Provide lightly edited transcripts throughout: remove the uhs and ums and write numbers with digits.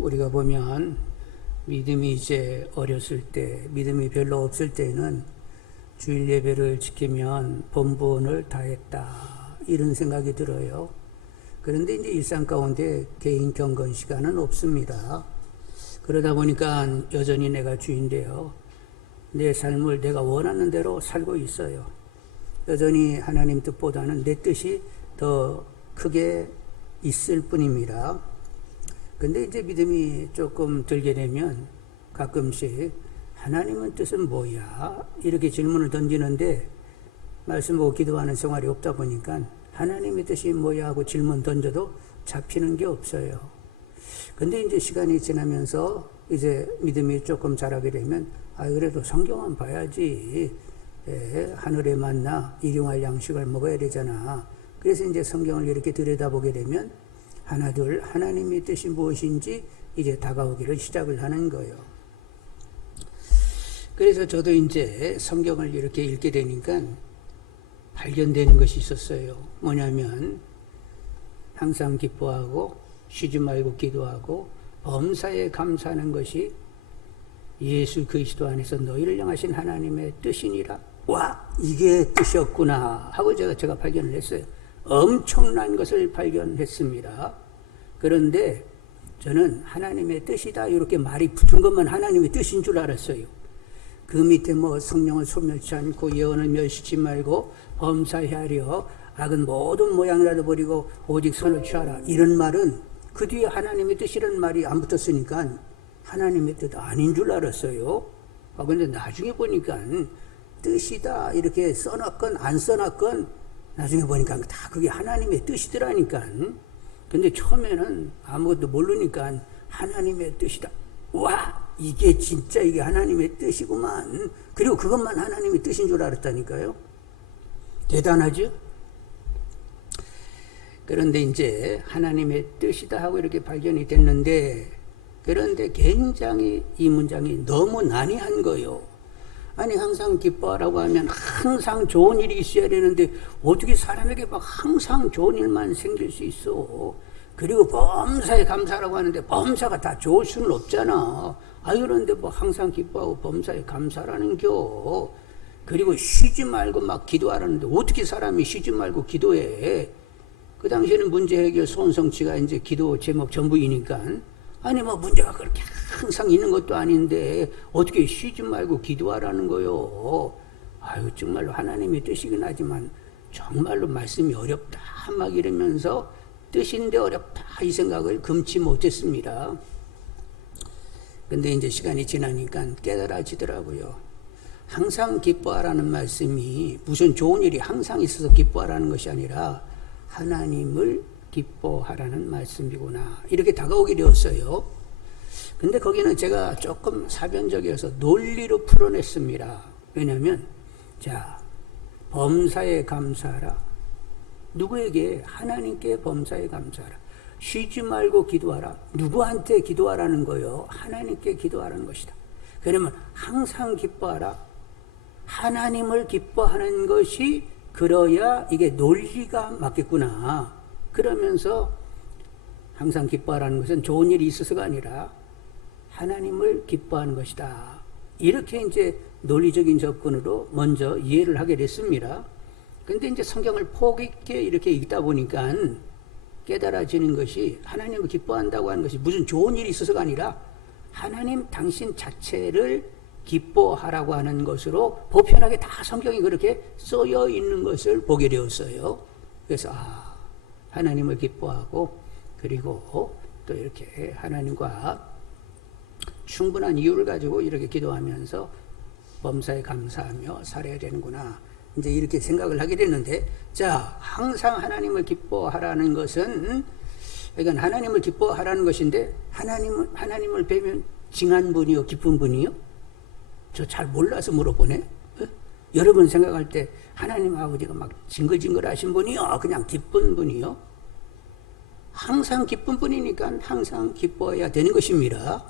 우리가 보면 믿음이 이제 어렸을 때, 믿음이 별로 없을 때는 주일 예배를 지키면 본분을 다했다, 이런 생각이 들어요. 그런데 이제 일상 가운데 개인 경건 시간은 없습니다. 그러다 보니까 여전히 내가 주인데요, 내 삶을 내가 원하는 대로 살고 있어요. 여전히 하나님 뜻보다는 내 뜻이 더 크게 있을 뿐입니다. 근데 이제 믿음이 조금 들게 되면 가끔씩 하나님은 뜻은 뭐야? 이렇게 질문을 던지는데, 말씀 보고 기도하는 생활이 없다 보니까 하나님의 뜻이 뭐야 하고 질문 던져도 잡히는 게 없어요. 근데 이제 시간이 지나면서 이제 믿음이 조금 자라게 되면, 그래도 성경은 봐야지. 하늘의 만나 일용할 양식을 먹어야 되잖아. 그래서 이제 성경을 이렇게 들여다보게 되면 하나둘 하나님의 뜻이 무엇인지 이제 다가오기를 시작을 하는 거예요. 그래서 저도 이제 성경을 이렇게 읽게 되니까 발견되는 것이 있었어요. 뭐냐면 항상 기뻐하고 쉬지 말고 기도하고 범사에 감사하는 것이 예수 그리스도 안에서 너희를 향하신 하나님의 뜻이니라. 와, 이게 뜻이었구나 하고 제가 발견을 했어요. 엄청난 것을 발견했습니다. 그런데 저는 하나님의 뜻이다 이렇게 말이 붙은 것만 하나님의 뜻인 줄 알았어요. 그 밑에 뭐 성령을 소멸치 않고 예언을 멸시치 말고 범사하려 악은 모든 모양이라도 버리고 오직 선을 취하라, 이런 말은 그 뒤에 하나님의 뜻이라는 말이 안 붙었으니까 하나님의 뜻 아닌 줄 알았어요. 근데 나중에 보니까 뜻이다 이렇게 써놨건 안 써놨건 나중에 보니까 다 그게 하나님의 뜻이더라니까. 근데 처음에는 아무것도 모르니까 하나님의 뜻이다. 와, 이게 진짜 이게 하나님의 뜻이구만. 그리고 그것만 하나님의 뜻인 줄 알았다니까요. 대단하죠? 그런데 이제 하나님의 뜻이다 하고 이렇게 발견이 됐는데, 그런데 굉장히 이 문장이 너무 난해한 거예요. 아니, 항상 기뻐하라고 하면 항상 좋은 일이 있어야 되는데 어떻게 사람에게 막 항상 좋은 일만 생길 수 있어? 그리고 범사에 감사라고 하는데 범사가 다 좋을 수는 없잖아. 그런데 뭐 항상 기뻐하고 범사에 감사라는 겨. 그리고 쉬지 말고 막 기도하라는데 어떻게 사람이 쉬지 말고 기도해? 그 당시에는 문제 해결 소원성취가 이제 기도 제목 전부이니까, 아니 뭐 문제가 그렇게 항상 있는 것도 아닌데 어떻게 쉬지 말고 기도하라는 거요. 정말로 하나님의 뜻이긴 하지만 정말로 말씀이 어렵다 막 이러면서 뜻인데 어렵다 이 생각을 금치 못했습니다. 근데 이제 시간이 지나니까 깨달아지더라고요. 항상 기뻐하라는 말씀이 무슨 좋은 일이 항상 있어서 기뻐하라는 것이 아니라 하나님을 기뻐하라는 말씀이구나, 이렇게 다가오게 되었어요. 근데 거기는 제가 조금 사변적이어서 논리로 풀어냈습니다. 왜냐하면 자, 범사에 감사하라. 누구에게? 하나님께 범사에 감사하라. 쉬지 말고 기도하라. 누구한테 기도하라는 거요? 하나님께 기도하라는 것이다. 그러면 항상 기뻐하라. 하나님을 기뻐하는 것이 그러야 이게 논리가 맞겠구나. 그러면서 항상 기뻐하라는 것은 좋은 일이 있어서가 아니라 하나님을 기뻐하는 것이다. 이렇게 이제 논리적인 접근으로 먼저 이해를 하게 됐습니다. 근데 이제 성경을 폭 있게 이렇게 읽다 보니까 깨달아지는 것이 하나님을 기뻐한다고 하는 것이 무슨 좋은 일이 있어서가 아니라 하나님 당신 자체를 기뻐하라고 하는 것으로 보편하게 다 성경이 그렇게 쓰여 있는 것을 보게 되었어요. 그래서 하나님을 기뻐하고 그리고 또 이렇게 하나님과 충분한 이유를 가지고 이렇게 기도하면서 범사에 감사하며 살아야 되는구나, 이제 이렇게 생각을 하게 됐는데, 자, 항상 하나님을 기뻐하라는 것은, 이건 하나님을 기뻐하라는 것인데 하나님을 뵈면 징한 분이요 기쁜 분이요? 저 잘 몰라서 물어보네. 여러분 생각할 때 하나님 아버지가 막 징글징글하신 분이요, 그냥 기쁜 분이요? 항상 기쁜 분이니까 항상 기뻐해야 되는 것입니다.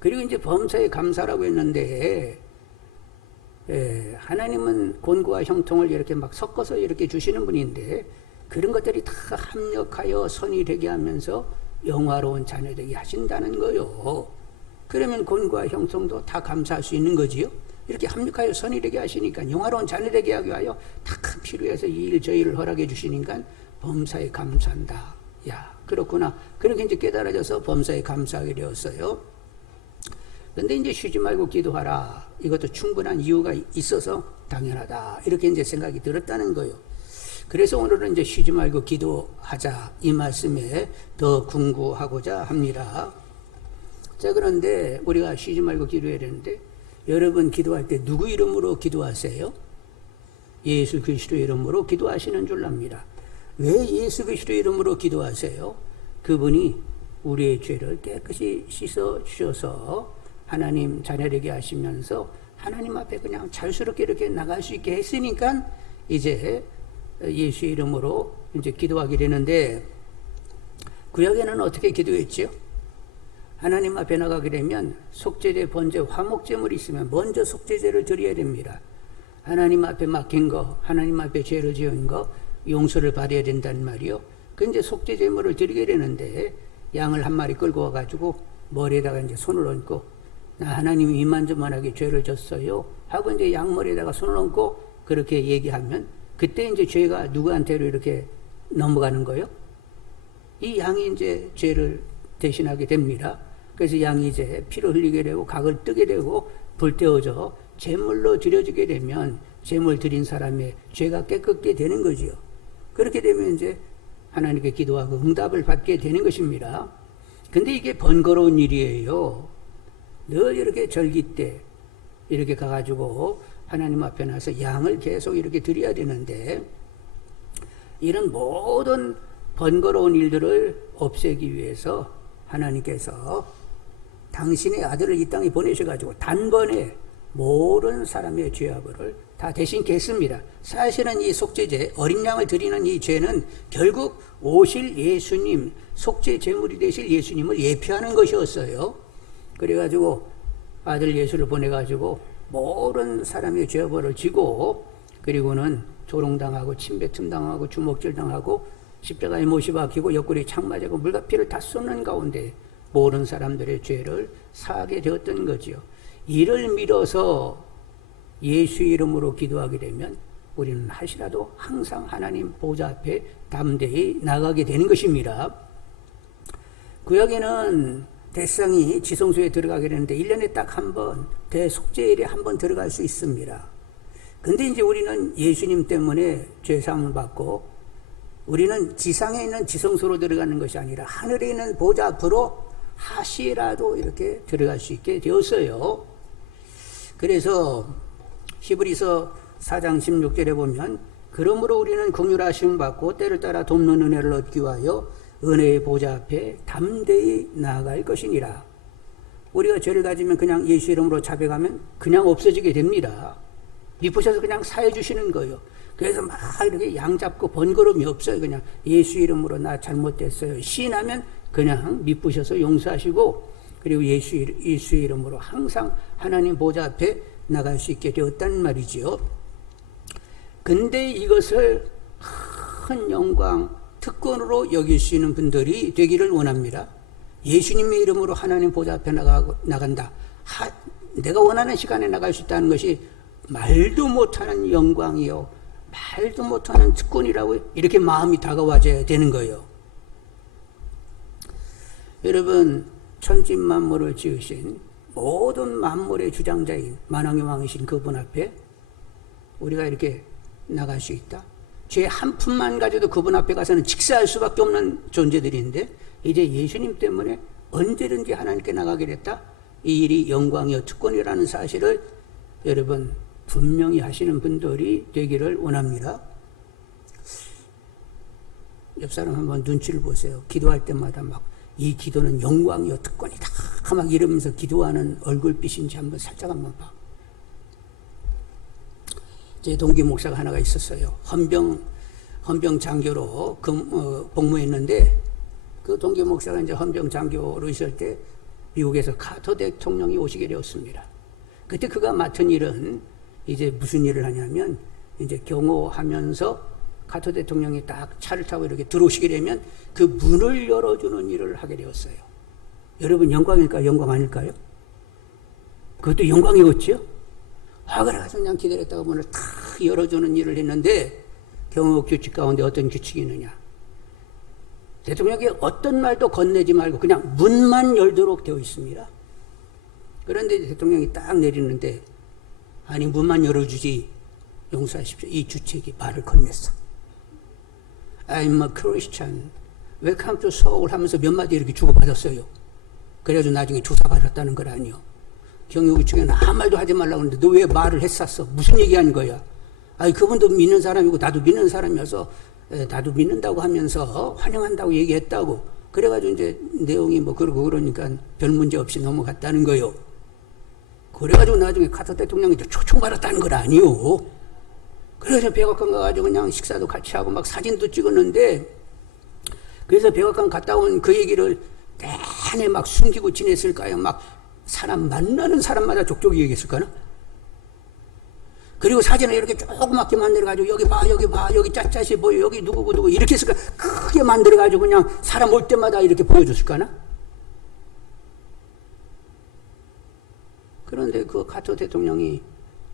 그리고 이제 범사에 감사라고 했는데, 하나님은 곤고와 형통을 이렇게 막 섞어서 이렇게 주시는 분인데, 그런 것들이 다 합력하여 선이 되게 하면서 영화로운 자녀 되게 하신다는 거요. 그러면 권과 형통도 다 감사할 수 있는 거지요. 이렇게 합력하여 선이 되게 하시니까, 영화로운 자녀 되게 하기 위하여 다 필요해서 이 일 저 일을 허락해 주시니까 범사에 감사한다. 야, 그렇구나. 그렇게 이제 깨달아져서 범사에 감사하게 되었어요. 근데 이제 쉬지 말고 기도하라. 이것도 충분한 이유가 있어서 당연하다. 이렇게 이제 생각이 들었다는 거예요. 그래서 오늘은 이제 쉬지 말고 기도하자. 이 말씀에 더 궁구하고자 합니다. 자, 그런데 우리가 쉬지 말고 기도해야 되는데, 여러분 기도할 때 누구 이름으로 기도하세요? 예수 그리스도 이름으로 기도하시는 줄 압니다. 왜 예수 그리스도 이름으로 기도하세요? 그분이 우리의 죄를 깨끗이 씻어 주셔서 하나님 자녀되게 하시면서 하나님 앞에 그냥 자유스럽게 이렇게 나갈 수 있게 했으니까 이제 예수의 이름으로 이제 기도하게 되는데, 구약에는 어떻게 기도했죠? 하나님 앞에 나가게 되면 속죄제, 번제, 화목제물이 있으면 먼저 속죄제를 드려야 됩니다. 하나님 앞에 맡긴 거, 하나님 앞에 죄를 지은 거 용서를 받아야 된다는 말이요. 그 이제 속죄제물을 드리게 되는데, 양을 한 마리 끌고 와가지고 머리에다가 이제 손을 얹고, 나 하나님이 이만저만하게 죄를 졌어요 하고 이제 양 머리에다가 손을 얹고 그렇게 얘기하면, 그때 이제 죄가 누구한테로 이렇게 넘어가는 거예요? 이 양이 이제 죄를 대신하게 됩니다. 그래서 양이 이제 피를 흘리게 되고 각을 뜨게 되고 불태워져 제물로 드려지게 되면 제물 드린 사람의 죄가 깨끗게 되는 거지요. 그렇게 되면 이제 하나님께 기도하고 응답을 받게 되는 것입니다. 근데 이게 번거로운 일이에요. 늘 이렇게 절기 때 이렇게 가가지고 하나님 앞에 나서 양을 계속 이렇게 드려야 되는데, 이런 모든 번거로운 일들을 없애기 위해서 하나님께서 당신의 아들을 이 땅에 보내셔가지고 단번에 모든 사람의 죄악을 다 대신 겠습니다. 사실은 이 속죄제, 어린 양을 드리는 이 죄는 결국 오실 예수님, 속죄 제물이 되실 예수님을 예표하는 것이었어요. 그래가지고 아들 예수를 보내가지고 모든 사람의 죄벌을 지고, 그리고는 조롱당하고 침뱉음당하고 주먹질당하고 십자가에 못이 박히고 옆구리에 창 맞고 물과 피를 다 쏟는 가운데 모든 사람들의 죄를 사하게 되었던 거지요. 이를 믿어서 예수 이름으로 기도하게 되면 우리는 하시라도 항상 하나님 보좌 앞에 담대히 나가게 되는 것입니다. 구약에는 대상이 지성소에 들어가게 되는데 1년에 딱 한 번, 대속죄일에 한 번 들어갈 수 있습니다. 근데 이제 우리는 예수님 때문에 죄사함을 받고, 우리는 지상에 있는 지성소로 들어가는 것이 아니라 하늘에 있는 보좌 앞으로 하시라도 이렇게 들어갈 수 있게 되었어요. 그래서 히브리서 4장 16절에 보면, 그러므로 우리는 긍휼하심을 받고 때를 따라 돕는 은혜를 얻기 위하여 은혜의 보좌 앞에 담대히 나아갈 것이니라. 우리가 죄를 가지면 그냥 예수 이름으로 자백하면 그냥 없어지게 됩니다. 미쁘셔서 그냥 사해 주시는 거예요. 그래서 막 이렇게 양 잡고 번거로움이 없어요. 그냥 예수 이름으로 나 잘못됐어요 시인하면 그냥 미쁘셔서 용서하시고, 그리고 예수 이름으로 항상 하나님 보좌 앞에 나갈 수 있게 되었단 말이죠. 근데 이것을 큰 영광, 특권으로 여길 수 있는 분들이 되기를 원합니다. 예수님의 이름으로 하나님 보좌 앞에 나간다. 내가 원하는 시간에 나갈 수 있다는 것이 말도 못하는 영광이요, 말도 못하는 특권이라고 이렇게 마음이 다가와져야 되는 거예요. 여러분, 천지만물을 지으신 모든 만물의 주장자인 만왕의 왕이신 그분 앞에 우리가 이렇게 나갈 수 있다. 죄 한 푼만 가져도 그분 앞에 가서는 직사할 수밖에 없는 존재들인데, 이제 예수님 때문에 언제든지 하나님께 나가게 됐다. 이 일이 영광이요 특권이라는 사실을 여러분 분명히 하시는 분들이 되기를 원합니다. 옆 사람 한번 눈치를 보세요. 기도할 때마다 막 이 기도는 영광이요 특권이다 막 이러면서 기도하는 얼굴빛인지 한번 살짝 한번 봐. 제 동기 목사가 하나가 있었어요. 헌병 장교로 복무했는데, 그 동기 목사가 이제 헌병 장교로 있을 때 미국에서 카터 대통령이 오시게 되었습니다. 그때 그가 맡은 일은 이제 무슨 일을 하냐면, 이제 경호하면서 카터 대통령이 딱 차를 타고 이렇게 들어오시게 되면 그 문을 열어주는 일을 하게 되었어요. 여러분 영광일까요? 영광 아닐까요? 그것도 영광이었죠. 그래가지고 그냥 기다렸다가 문을 탁 열어주는 일을 했는데 경호 규칙 가운데 어떤 규칙이 있느냐. 대통령이 어떤 말도 건네지 말고 그냥 문만 열도록 되어 있습니다. 그런데 대통령이 딱 내리는데 아니 문만 열어주지 용서하십시오. 이 주책이 말을 건넸어. I'm a Christian. Welcome to Seoul 하면서 몇 마디 이렇게 주고받았어요. 그래가지고 나중에 조사받았다는 걸 아니요. 경유구청에는 아무 말도 하지 말라고 하는데 너 왜 말을 했었어? 무슨 얘기하는 거야? 아니 그분도 믿는 사람이고 나도 믿는 사람이어서 나도 믿는다고 하면서 환영한다고 얘기했다고. 그래가지고 이제 내용이 뭐 그러고 그러니까 별 문제 없이 넘어갔다는 거요. 그래가지고 나중에 카터 대통령이 초청받았다는 걸 아니요. 그래서 백악관 가가지고 그냥 식사도 같이 하고 막 사진도 찍었는데 그래서 백악관 갔다 온 그 얘기를 내내 막 숨기고 지냈을까요? 막 사람 만나는 사람마다 족족이 얘기했을까나? 그리고 사진을 이렇게 조그맣게 만들어가지고 여기 봐 여기 짜짜시 보여 여기 누구고 이렇게 했을까? 크게 만들어가지고 그냥 사람 올 때마다 이렇게 보여줬을까나? 그런데 그 카터 대통령이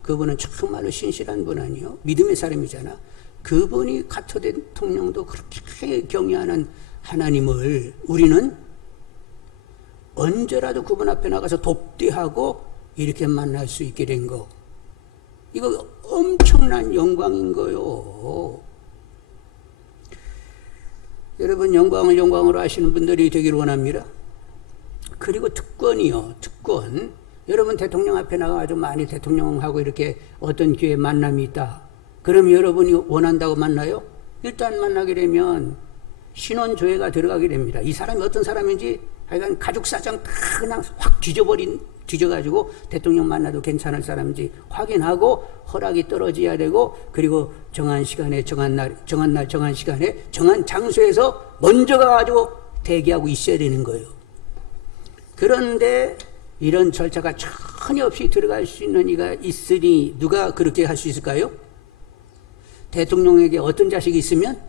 그분은 정말로 신실한 분 아니요? 믿음의 사람이잖아. 그분이 카터 대통령도 그렇게 경외하는 하나님을 우리는 언제라도 그분 앞에 나가서 돕대하고 이렇게 만날 수 있게 된 거. 이거 엄청난 영광인 거요. 여러분 영광을 영광으로 하시는 분들이 되기를 원합니다. 그리고 특권이요. 특권. 여러분 대통령 앞에 나가가지고 많이 대통령하고 이렇게 어떤 기회에 만남이 있다. 그럼 여러분이 원한다고 만나요? 일단 만나게 되면 신원조회가 들어가게 됩니다. 이 사람이 어떤 사람인지 하여간 가죽사정 다 그냥 확 뒤져가지고 대통령 만나도 괜찮을 사람인지 확인하고 허락이 떨어져야 되고 그리고 정한 시간에 정한 시간에 정한 장소에서 먼저 가가지고 대기하고 있어야 되는 거예요. 그런데 이런 절차가 전혀 없이 들어갈 수 있는 이가 있으니 누가 그렇게 할 수 있을까요? 대통령에게 어떤 자식이 있으면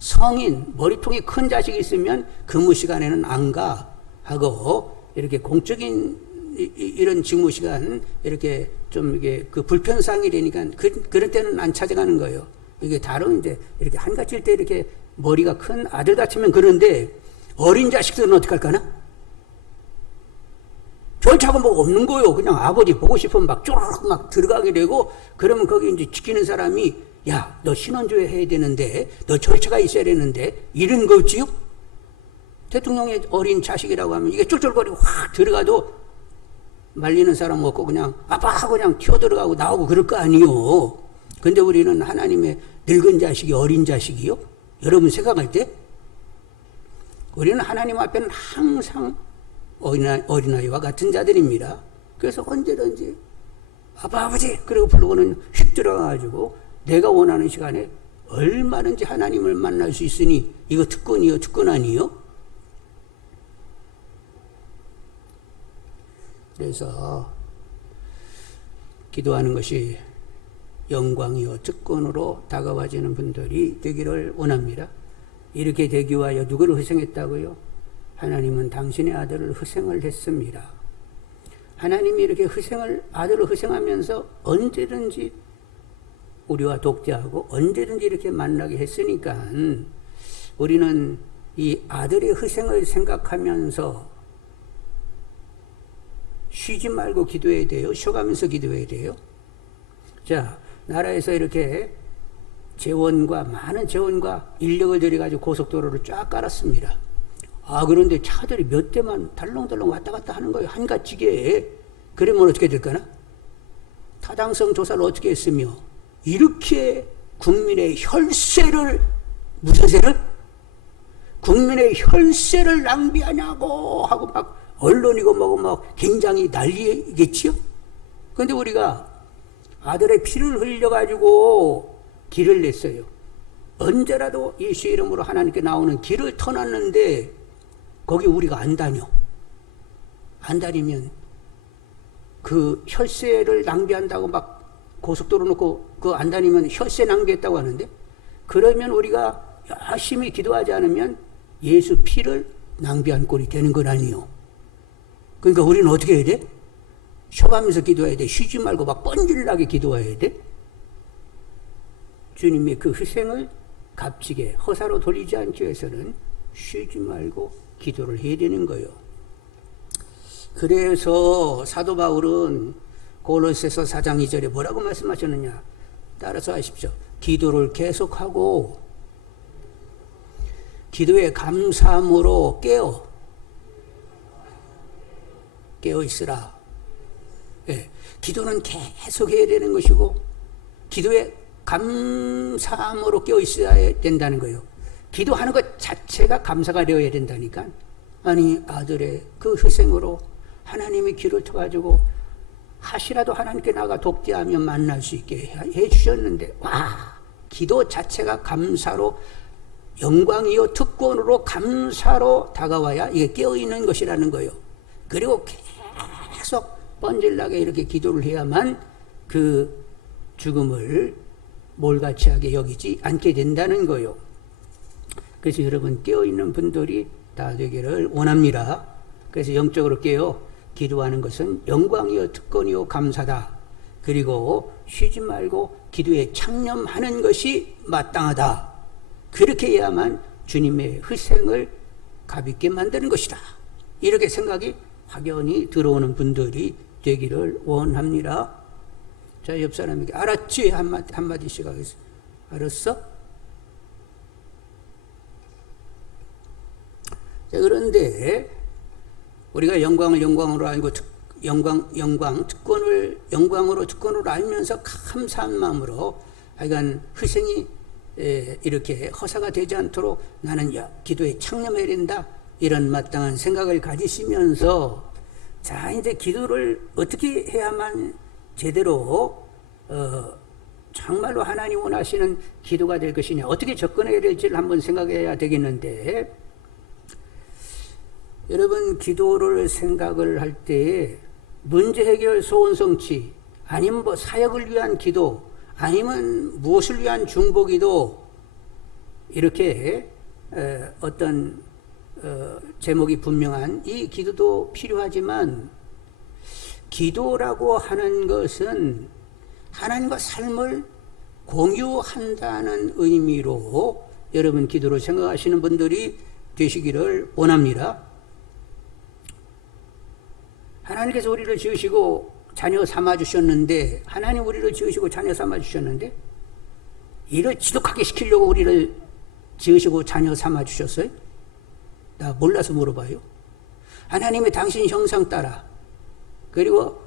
성인, 머리통이 큰 자식이 있으면 근무 시간에는 안 가 하고 이렇게 공적인 이런 직무 시간 이렇게 좀 이게 그 불편사항이 되니까 그런 때는 안 찾아가는 거예요. 이게 다른 이제 이렇게 한가칠 때 이렇게 머리가 큰 아들 같으면 그런데 어린 자식들은 어떻게 할까나? 절차가 뭐 없는 거예요. 그냥 아버지 보고 싶으면 막 쪼르륵 막 들어가게 되고 그러면 거기 이제 지키는 사람이 야, 너 신원조회 해야 되는데, 너 절차가 있어야 되는데, 이런 거 없지요? 대통령의 어린 자식이라고 하면 이게 쫄쫄거리고 확 들어가도 말리는 사람 없고 그냥 아빠 하고 그냥 튀어들어가고 나오고 그럴 거 아니요. 근데 우리는 하나님의 늙은 자식이 어린 자식이요? 여러분 생각할 때? 우리는 하나님 앞에는 항상 어린아이와 같은 자들입니다. 그래서 언제든지 아빠 아버지 그리고 부르고는 휙 들어가가지고 내가 원하는 시간에 얼마든지 하나님을 만날 수 있으니 이거 특권이요? 특권 아니요? 그래서 기도하는 것이 영광이요 특권으로 다가와지는 분들이 되기를 원합니다. 이렇게 되기 위하여 누구를 희생했다고요? 하나님은 당신의 아들을 희생을 했습니다. 하나님이 이렇게 아들을 희생하면서 언제든지 우리와 독대하고 언제든지 이렇게 만나게 했으니까 우리는 이 아들의 희생을 생각하면서 쉬지 말고 기도해야 돼요. 쉬어가면서 기도해야 돼요. 자, 나라에서 이렇게 많은 재원과 인력을 들여가지고 고속도로를 쫙 깔았습니다. 그런데 차들이 몇 대만 달렁달렁 왔다 갔다 하는 거예요. 한가지게. 그러면 어떻게 될까나? 타당성 조사를 어떻게 했으며 이렇게 국민의 혈세를 무슨 세를? 국민의 혈세를 낭비하냐고 하고 막 언론이고 뭐고 막 굉장히 난리겠지요. 그런데 우리가 아들의 피를 흘려가지고 길을 냈어요. 언제라도 예수 이름으로 하나님께 나오는 길을 터놨는데 거기 우리가 안 다녀. 안 다니면 그 혈세를 낭비한다고 막 고속도로 놓고 그 안 다니면 혈세 낭비했다고 하는데 그러면 우리가 열심히 기도하지 않으면 예수 피를 낭비한 꼴이 되는 건 아니요. 그러니까 우리는 어떻게 해야 돼? 쉬어가면서 기도해야 돼. 쉬지 말고 막 뻔질나게 기도해야 돼. 주님의 그 희생을 값지게 허사로 돌리지 않기 위해서는 쉬지 말고 기도를 해야 되는 거예요. 그래서 사도 바울은 고로새서 4장 2절에 뭐라고 말씀하셨느냐? 따라서 하십시오. 기도를 계속하고 기도의 감사함으로 깨어 있으라. 예, 기도는 계속 해야 되는 것이고 기도의 감사함으로 깨어 있어야 된다는 거예요. 기도하는 것 자체가 감사가 되어야 된다니까. 아니, 아들의 그 희생으로 하나님이 길을 터가지고 하시라도 하나님께 나가 돕기하며 만날 수 있게 해주셨는데, 와, 기도 자체가 감사로, 영광이요 특권으로 감사로 다가와야 이게 깨어있는 것이라는 거예요. 그리고 계속 번질나게 이렇게 기도를 해야만 그 죽음을 몰가치하게 여기지 않게 된다는 거예요. 그래서 여러분 깨어있는 분들이 다 되기를 원합니다. 그래서 영적으로 깨어 기도하는 것은 영광이요 특권이요 감사다. 그리고 쉬지 말고 기도에 창념하는 것이 마땅하다. 그렇게 해야만 주님의 희생을 가볍게 만드는 것이다. 이렇게 생각이 확연히 들어오는 분들이 되기를 원합니다. 자, 옆 사람에게 알았지? 한마디씩 하겠습니다. 알았어? 자, 그런데 우리가 영광을 영광으로 알고 영광으로 특권으로 알면서 감사한 마음으로 하여간 희생이 이렇게 허사가 되지 않도록 나는 기도에 창념해야 된다. 이런 마땅한 생각을 가지시면서 자, 이제 기도를 어떻게 해야만 제대로 정말로 하나님 원하시는 기도가 될 것이냐, 어떻게 접근해야 될지를 한번 생각해야 되겠는데, 여러분 기도를 생각을 할 때에 문제 해결 소원 성취, 아니면 뭐 사역을 위한 기도, 아니면 무엇을 위한 중보기도, 이렇게 어떤 제목이 분명한 이 기도도 필요하지만, 기도라고 하는 것은 하나님과 삶을 공유한다는 의미로 여러분 기도를 생각하시는 분들이 되시기를 원합니다. 하나님께서 우리를 지으시고 자녀 삼아주셨는데, 하나님 우리를 지으시고 자녀 삼아주셨는데 이를 지독하게 시키려고 우리를 지으시고 자녀 삼아주셨어요? 나 몰라서 물어봐요. 하나님의 당신 형상 따라, 그리고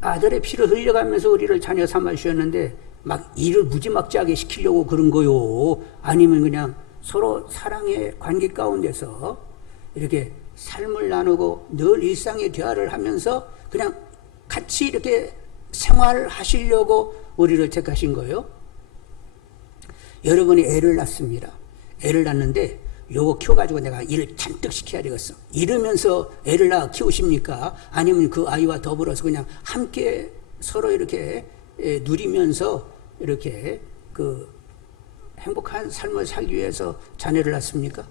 아들의 피를 흘려가면서 우리를 자녀 삼아주셨는데 막 일을 무지막지하게 시키려고 그런 거요? 아니면 그냥 서로 사랑의 관계 가운데서 이렇게 삶을 나누고 늘 일상의 대화를 하면서 그냥 같이 이렇게 생활하시려고 우리를 택하신 거예요? 여러분이 애를 낳습니다. 애를 낳는데 요거 키워가지고 내가 일을 잔뜩 시켜야 되겠어. 이러면서 애를 낳아 키우십니까? 아니면 그 아이와 더불어서 그냥 함께 서로 이렇게 누리면서 이렇게 그 행복한 삶을 살기 위해서 자녀를 낳습니까?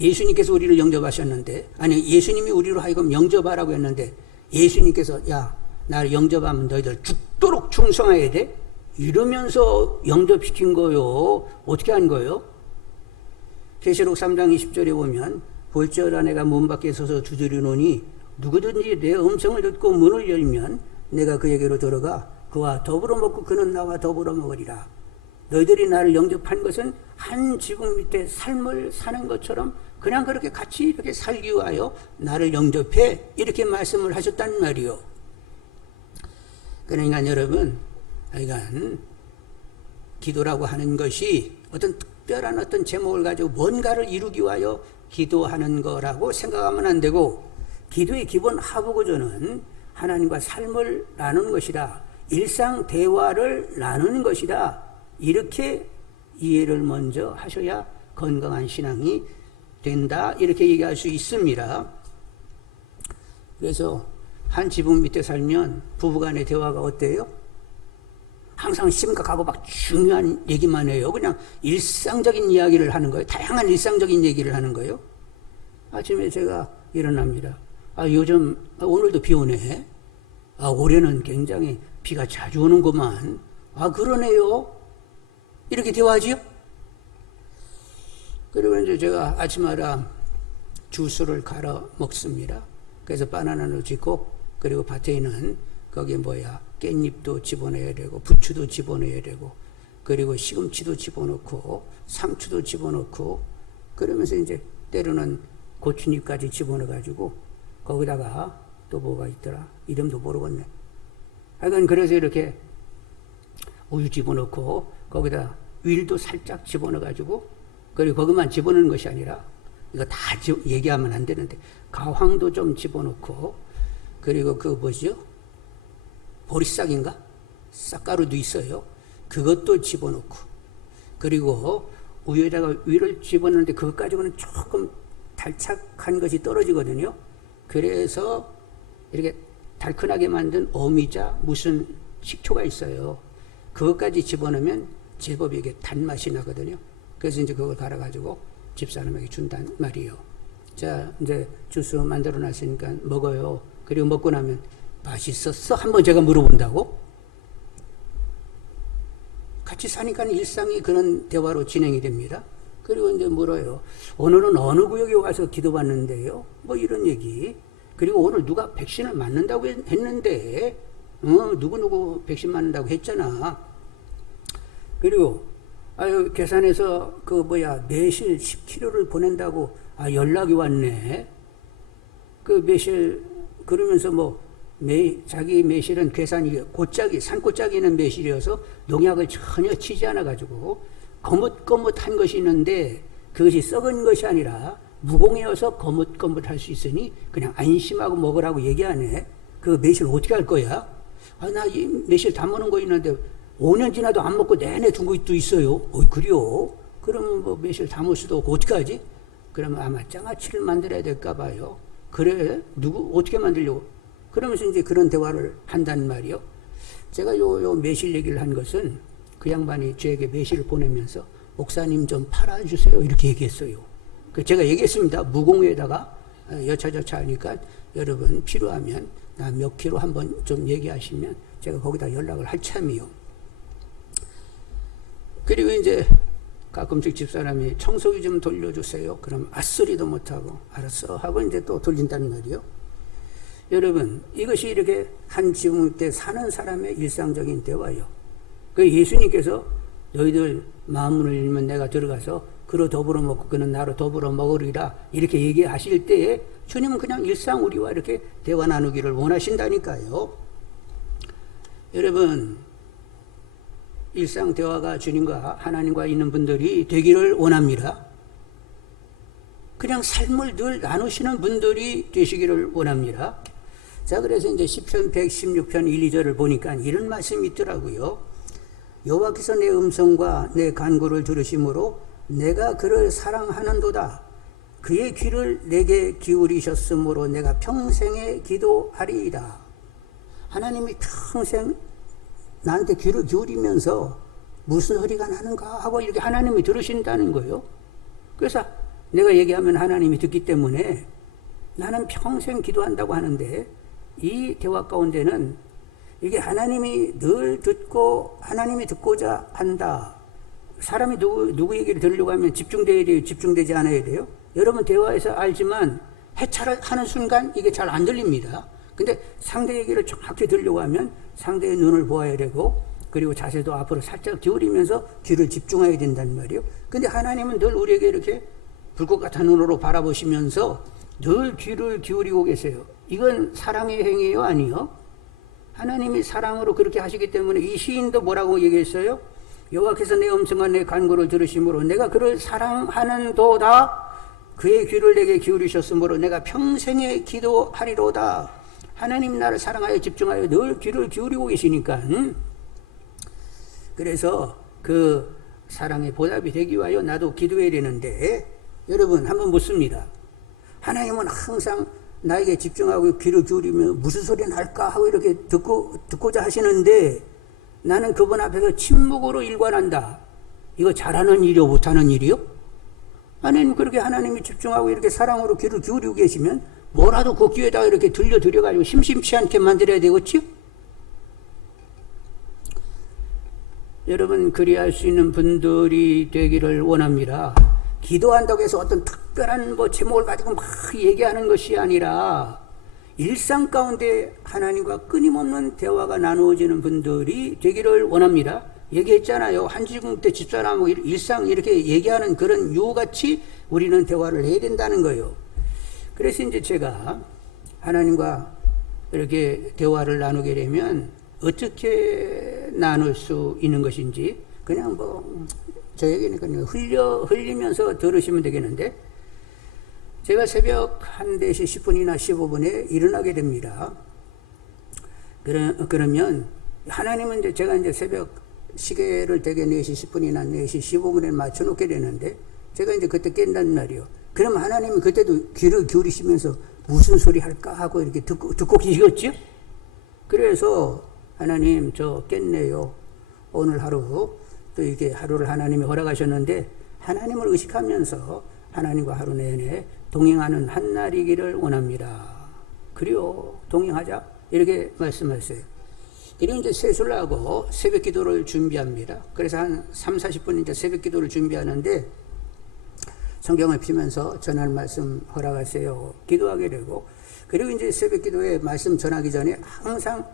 예수님께서 우리를 영접하셨는데, 아니 예수님이 우리로 하여금 영접하라고 했는데, 예수님께서 야, 나를 영접하면 너희들 죽도록 충성해야 돼? 이러면서 영접시킨 거요. 어떻게 한 거요? 계시록 3장 20절에 보면 볼지어라 내가 문 밖에 서서 두드리노니 누구든지 내 음성을 듣고 문을 열면 내가 그에게로 들어가 그와 더불어 먹고 그는 나와 더불어 먹으리라. 너희들이 나를 영접한 것은 한 지붕 밑에 삶을 사는 것처럼 그냥 그렇게 같이 이렇게 살기 위하여 나를 영접해, 이렇게 말씀을 하셨단 말이요. 그러니까 여러분, 하여간 기도라고 하는 것이 어떤 특별한 어떤 제목을 가지고 뭔가를 이루기 위하여 기도하는 거라고 생각하면 안 되고, 기도의 기본 하부 구조는 하나님과 삶을 나누는 것이다, 일상 대화를 나누는 것이다, 이렇게 이해를 먼저 하셔야 건강한 신앙이 된다, 이렇게 얘기할 수 있습니다. 그래서 한 지붕 밑에 살면 부부간의 대화가 어때요? 항상 심각하고 막 중요한 얘기만 해요. 그냥 일상적인 이야기를 하는 거예요. 다양한 일상적인 얘기를 하는 거예요. 아침에 제가 일어납니다. 요즘 오늘도 비 오네. 올해는 굉장히 비가 자주 오는구만. 그러네요. 이렇게 대화하지요. 그리고 이제 제가 아침마다 주스를 갈아 먹습니다. 그래서 바나나를 짓고, 그리고 밭에 있는 거기 깻잎도 집어넣어야 되고, 부추도 집어넣어야 되고, 그리고 시금치도 집어넣고, 상추도 집어넣고, 그러면서 이제 때로는 고추잎까지 집어넣어가지고, 거기다가 또 뭐가 있더라. 이름도 모르겠네. 하여간 그래서 이렇게 우유 집어넣고, 거기다 윌도 살짝 집어넣어가지고, 그리고 거기만 집어넣는 것이 아니라, 이거 다 얘기하면 안 되는데, 가황도 좀 집어넣고, 그리고 보리싹인가? 싹가루도 있어요. 그것도 집어넣고, 그리고 우유에다가 윌을 집어넣는데 그것 가지고는 조금 달착한 것이 떨어지거든요. 그래서 이렇게 달큰하게 만든 어미자 무슨 식초가 있어요. 그것까지 집어넣으면 제법 이게 단맛이 나거든요. 그래서 이제 그걸 갈아가지고 집사람에게 준단 말이에요. 자, 이제 주스 만들어 놨으니까 먹어요. 그리고 먹고 나면 맛있었어? 한번 제가 물어본다고? 같이 사니까 일상이 그런 대화로 진행이 됩니다. 그리고 이제 물어요. 오늘은 어느 구역에 와서 기도받는데요? 이런 얘기. 그리고 오늘 누가 백신을 맞는다고 했는데, 누구누구 백신 맞는다고 했잖아. 그리고, 계산해서 매실 10kg를 보낸다고, 연락이 왔네. 매실, 그러면서 자기 매실은 계산이 산골짜기는 매실이어서 농약을 전혀 치지 않아가지고, 거뭇거뭇한 것이 있는데, 그것이 썩은 것이 아니라, 무공이어서 거뭇거뭇할 수 있으니 그냥 안심하고 먹으라고 얘기하네. 그 매실 어떻게 할 거야? 나 이 매실 담그는 거 있는데 5년 지나도 안 먹고 내내 둔 것도 있어요. 그래요? 그러면 매실 담을 수도 없고 어떻게 하지? 그러면 아마 장아찌를 만들어야 될까 봐요. 그래? 어떻게 만들려고? 그러면서 이제 그런 대화를 한단 말이요. 제가 요 매실 얘기를 한 것은 그 양반이 저에게 매실을 보내면서 목사님 좀 팔아주세요. 이렇게 얘기했어요. 제가 얘기했습니다. 무공에다가 여차저차 하니까 여러분 필요하면 나 몇 킬로 한번 좀 얘기하시면 제가 거기다 연락을 할 참이요. 그리고 이제 가끔씩 집사람이 청소기 좀 돌려주세요. 그럼 앗소리도 못하고 알았어 하고 이제 또 돌린다는 말이요. 여러분 이것이 이렇게 한 지붕 때 사는 사람의 일상적인 대화요. 예수님께서 너희들 마음을 열면 내가 들어가서 그로 더불어 먹고 그는 나로 더불어 먹으리라 이렇게 얘기하실 때에 주님은 그냥 일상 우리와 이렇게 대화 나누기를 원하신다니까요. 여러분 일상 대화가 주님과 하나님과 있는 분들이 되기를 원합니다. 그냥 삶을 늘 나누시는 분들이 되시기를 원합니다. 자, 그래서 이제 시편 116편 1, 2절을 보니까 이런 말씀이 있더라고요. 여호와께서 내 음성과 내 간구를 들으심으로 내가 그를 사랑하는도다. 그의 귀를 내게 기울이셨으므로 내가 평생에 기도하리이다. 하나님이 평생 나한테 귀를 기울이면서 무슨 소리가 나는가 하고 이렇게 하나님이 들으신다는 거예요. 그래서 내가 얘기하면 하나님이 듣기 때문에 나는 평생 기도한다고 하는데 이 대화 가운데는 이게 하나님이 늘 듣고 하나님이 듣고자 한다. 사람이 누구 얘기를 들으려고 하면 집중돼야 돼요? 집중되지 않아야 돼요? 여러분 대화에서 알지만 해찰을 하는 순간 이게 잘 안 들립니다. 근데 상대 얘기를 정확히 들으려고 하면 상대의 눈을 보아야 되고 그리고 자세도 앞으로 살짝 기울이면서 귀를 집중해야 된다는 말이에요. 근데 하나님은 늘 우리에게 이렇게 불꽃 같은 눈으로 바라보시면서 늘 귀를 기울이고 계세요. 이건 사랑의 행위요? 아니요? 하나님이 사랑으로 그렇게 하시기 때문에 이 시인도 뭐라고 얘기했어요? 여호와께서 내 음성과 내 간구를 들으심으로 내가 그를 사랑하는도다. 그의 귀를 내게 기울이셨으므로 내가 평생에 기도하리로다. 하나님 나를 사랑하여 집중하여 늘 귀를 기울이고 계시니까 그래서 그 사랑의 보답이 되기 위하여 나도 기도해야 되는데 여러분 한번 묻습니다. 하나님은 항상 나에게 집중하고 귀를 기울이면 무슨 소리 날까 하고 이렇게 듣고자 하시는데 나는 그분 앞에서 침묵으로 일관한다. 이거 잘하는 일이요, 못하는 일이요? 아니, 그렇게 하나님이 집중하고 이렇게 사랑으로 귀를 기울이고 계시면 뭐라도 그 귀에다가 이렇게 들려드려가지고 심심치 않게 만들어야 되겠지요? 여러분, 그리할 수 있는 분들이 되기를 원합니다. 기도한다고 해서 어떤 특별한 제목을 가지고 막 얘기하는 것이 아니라 일상 가운데 하나님과 끊임없는 대화가 나누어지는 분들이 되기를 원합니다. 얘기했잖아요. 한지붕 때 집사람하고 일상 이렇게 얘기하는 그런 유같이 우리는 대화를 해야 된다는 거예요. 그래서 이제 제가 하나님과 이렇게 대화를 나누게 되면 어떻게 나눌 수 있는 것인지 그냥 저에게는 그냥 흘리면서 들으시면 되겠는데, 제가 새벽 한 4시 10분이나 15분에 일어나게 됩니다. 그러면 하나님은 이제 제가 이제 새벽 시계를 대개 4시 10분이나 4시 15분에 맞춰놓게 되는데, 제가 이제 그때 깬단 말이요. 그럼 하나님은 그때도 귀를 기울이시면서 무슨 소리 할까 하고 이렇게 듣고 계시겠죠? 그래서 하나님, 저 깼네요. 오늘 하루 또 이게 하루를 하나님이 허락하셨는데, 하나님을 의식하면서 하나님과 하루 내내 동행하는 한 날이기를 원합니다. 그리고 동행하자 이렇게 말씀하세요. 그리고 이제 세수를 하고 새벽 기도를 준비합니다. 그래서 한 3, 40분 이제 새벽 기도를 준비하는데, 성경을 피면서 전할 말씀 허락하세요. 기도하게 되고, 그리고 이제 새벽 기도에 말씀 전하기 전에 항상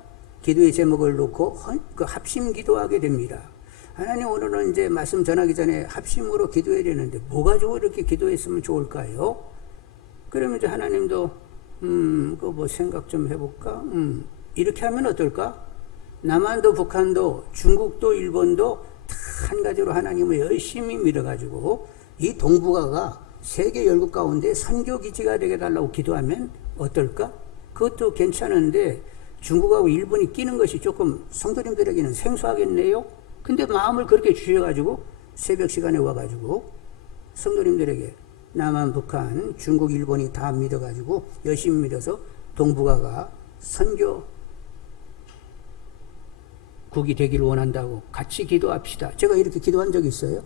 기도의 제목을 놓고 그 합심 기도하게 됩니다. 하나님, 오늘은 이제 말씀 전하기 전에 합심으로 기도해야 되는데 뭐 가지고 이렇게 기도했으면 좋을까요? 그러면 이제 하나님도 그거 생각 좀 해볼까? 이렇게 하면 어떨까? 남한도 북한도 중국도 일본도 다 한 가지로 하나님을 열심히 믿어가지고 이 동북아가 세계 열국 가운데 선교 기지가 되게 달라고 기도하면 어떨까? 그것도 괜찮은데 중국하고 일본이 끼는 것이 조금 성도님들에게는 생소하겠네요. 근데 마음을 그렇게 주셔가지고 새벽 시간에 와가지고 성도님들에게 남한, 북한, 중국, 일본이 다 믿어가지고 열심히 믿어서 동북아가 선교국이 되기를 원한다고 같이 기도합시다. 제가 이렇게 기도한 적이 있어요.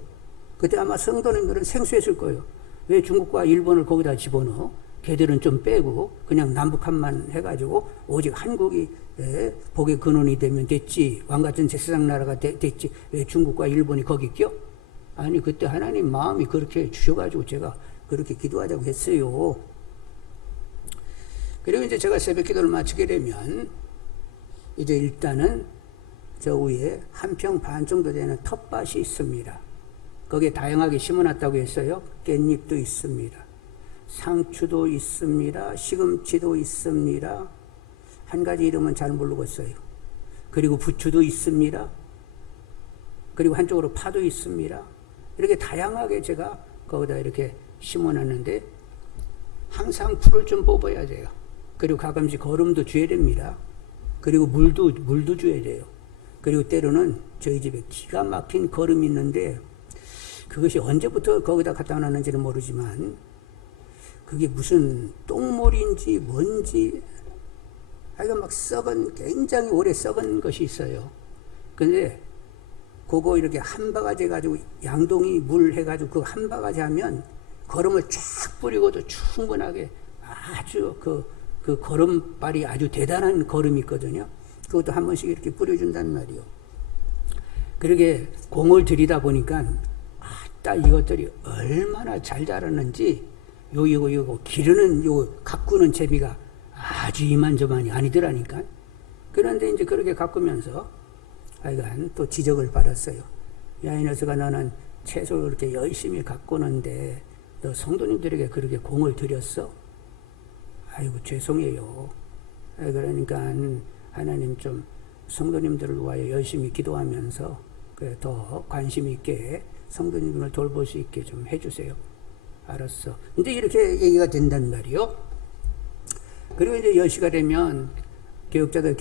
그때 아마 성도님들은 생소했을 거예요. 왜 중국과 일본을 거기다 집어넣어? 걔들은 좀 빼고 그냥 남북한만 해가지고 오직 한국이 복의 근원이 되면 됐지, 왕같은 제사장 나라가 됐지, 왜 중국과 일본이 거기 껴? 아니, 그때 하나님 마음이 그렇게 주셔가지고 제가 그렇게 기도하자고 했어요. 그리고 이제 제가 새벽 기도를 마치게 되면 이제 일단은 저 위에 한 평 반 정도 되는 텃밭이 있습니다. 거기에 다양하게 심어놨다고 했어요. 깻잎도 있습니다. 상추도 있습니다. 시금치도 있습니다. 한 가지 이름은 잘 모르겠어요. 그리고 부추도 있습니다. 그리고 한쪽으로 파도 있습니다. 이렇게 다양하게 제가 거기다 이렇게 심어놨는데 항상 풀을 좀 뽑아야 돼요. 그리고 가끔씩 거름도 줘야 됩니다. 그리고 물도 줘야 돼요. 그리고 때로는 저희 집에 기가 막힌 거름이 있는데 그것이 언제부터 거기다 갖다 놨는지는 모르지만 그게 무슨 똥물인지 뭔지 하여간 막 굉장히 오래 썩은 것이 있어요. 근데 그거 이렇게 한 바가지 해가지고 양동이 물 해가지고 그 한 바가지 하면 거름을 쫙 뿌리고도 충분하게 아주 그 거름발이 아주 대단한 거름이 있거든요. 그것도 한 번씩 이렇게 뿌려준단 말이요. 그러게 공을 들이다 보니까 딱 이것들이 얼마나 잘 자랐는지 이거 기르는 가꾸는 재미가 아주 이만저만이 아니더라니까. 그런데 이제 그렇게 가꾸면서 하여간 또 지적을 받았어요. 야, 이 녀석아, 너는 채소를 그렇게 열심히 가꾸는데 너 성도님들에게 그렇게 공을 들였어? 아이고, 죄송해요. 그러니까 하나님 좀 성도님들을 위하여 열심히 기도하면서 더 관심 있게 성도님을 돌볼 수 있게 좀 해주세요. 알았어. 이제 이렇게 얘기가 된단 말이요. 그리고 이제 10시가 되면 교육자들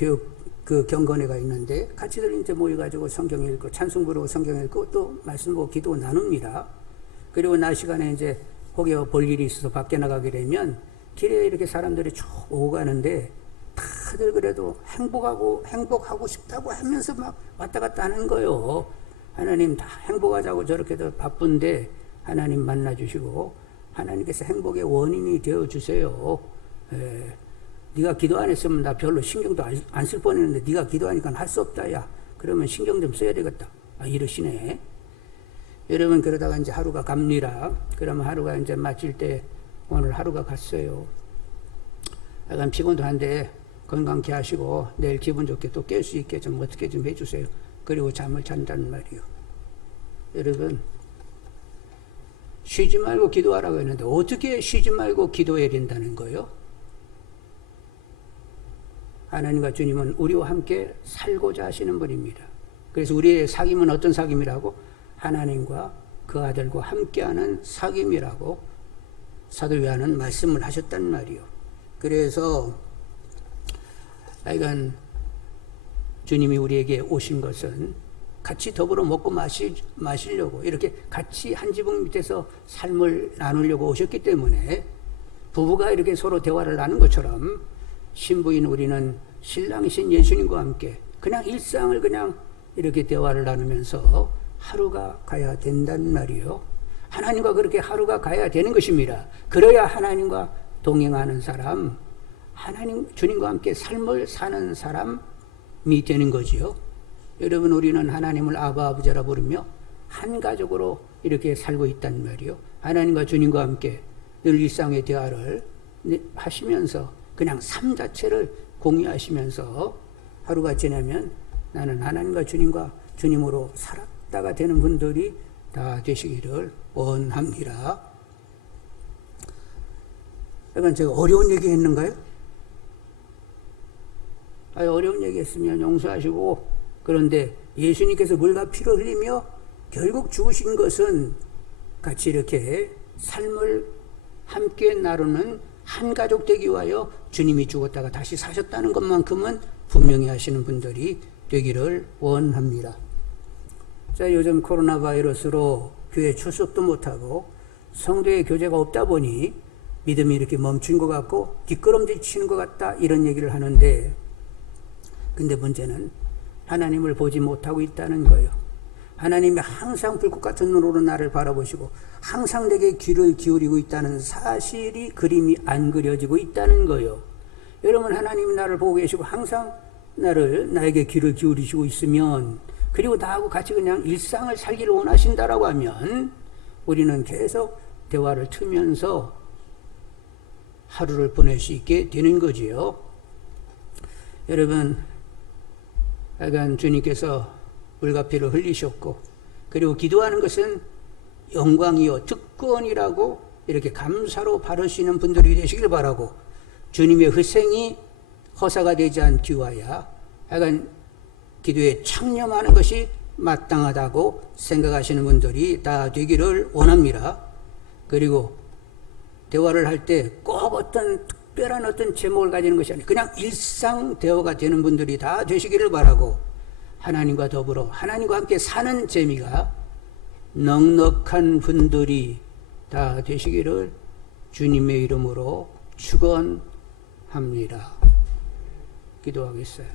그 경건회가 있는데 같이들 이제 모여가지고 성경 읽고 찬송 부르고 성경 읽고 또 말씀 보고 기도 나눕니다. 그리고 낮 시간에 이제 혹여 볼 일이 있어서 밖에 나가게 되면 길에 이렇게 사람들이 쭉 오고 가는데 다 다들 그래도 행복하고 싶다고 하면서 막 왔다 갔다 하는 거요. 하나님 다 행복하자고 저렇게도 바쁜데 하나님 만나주시고 하나님께서 행복의 원인이 되어주세요. 네가 기도 안 했으면 나 별로 신경도 안 쓸 뻔했는데 네가 기도하니까 할 수 없다. 야, 그러면 신경 좀 써야 되겠다. 이러시네. 여러분, 그러다가 이제 하루가 갑니다. 그러면 하루가 이제 마칠 때 오늘 하루가 갔어요. 약간 피곤도 한데 건강케 하시고 내일 기분 좋게 또 깰 수 있게 좀 어떻게 좀 해주세요. 그리고 잠을 잔다는 말이요. 여러분, 쉬지 말고 기도하라고 했는데 어떻게 쉬지 말고 기도해야 된다는 거예요? 하나님과 주님은 우리와 함께 살고자 하시는 분입니다. 그래서 우리의 사귐은 어떤 사귐이라고? 하나님과 그 아들과 함께하는 사귐이라고 사도 요한은 말씀을 하셨단 말이요. 그래서 하여간 주님이 우리에게 오신 것은 같이 더불어 먹고 마시려고 이렇게 같이 한 지붕 밑에서 삶을 나누려고 오셨기 때문에 부부가 이렇게 서로 대화를 나눈 것처럼 신부인 우리는 신랑이신 예수님과 함께 그냥 일상을 그냥 이렇게 대화를 나누면서 하루가 가야 된다는 말이요. 하나님과 그렇게 하루가 가야 되는 것입니다. 그래야 하나님과 동행하는 사람, 하나님 주님과 함께 삶을 사는 사람이 되는 거지요. 여러분, 우리는 하나님을 아바 아버지라 부르며 한 가족으로 이렇게 살고 있단 말이요. 하나님과 주님과 함께 늘 일상의 대화를 하시면서 그냥 삶 자체를 공유하시면서 하루가 지나면 나는 하나님과 주님으로 살았다가 되는 분들이 다 되시기를 원합니다. 약간 제가 어려운 얘기 했는가요? 어려운 얘기 했으면 용서하시고, 그런데 예수님께서 물과 피를 흘리며 결국 죽으신 것은 같이 이렇게 삶을 함께 나누는 한 가족 되기 위하여 주님이 죽었다가 다시 사셨다는 것만큼은 분명히 하시는 분들이 되기를 원합니다. 자, 요즘 코로나 바이러스로 교회 출석도 못하고 성도의 교제가 없다 보니 믿음이 이렇게 멈춘 것 같고 뒷걸음질 치는 것 같다, 이런 얘기를 하는데, 근데 문제는 하나님을 보지 못하고 있다는 거예요. 하나님이 항상 불꽃 같은 눈으로 나를 바라보시고 항상 내게 귀를 기울이고 있다는 사실이 그림이 안 그려지고 있다는 거예요. 여러분, 하나님이 나를 보고 계시고 항상 나에게 귀를 기울이시고 있으면, 그리고 나하고 같이 그냥 일상을 살기를 원하신다라고 하면 우리는 계속 대화를 틀면서 하루를 보낼 수 있게 되는 거지요. 여러분, 하여간 주님께서 물과 피를 흘리셨고, 그리고 기도하는 것은 영광이요 특권이라고 이렇게 감사로 바르시는 분들이 되시길 바라고, 주님의 희생이 허사가 되지 않기 위하여 하여간 기도에 창념하는 것이 마땅하다고 생각하시는 분들이 다 되기를 원합니다. 그리고 대화를 할 때 꼭 어떤 특별한 어떤 제목을 가지는 것이 아니라 그냥 일상 대화가 되는 분들이 다 되시기를 바라고, 하나님과 더불어 하나님과 함께 사는 재미가 넉넉한 분들이 다 되시기를 주님의 이름으로 축원합니다. 기도하겠어요.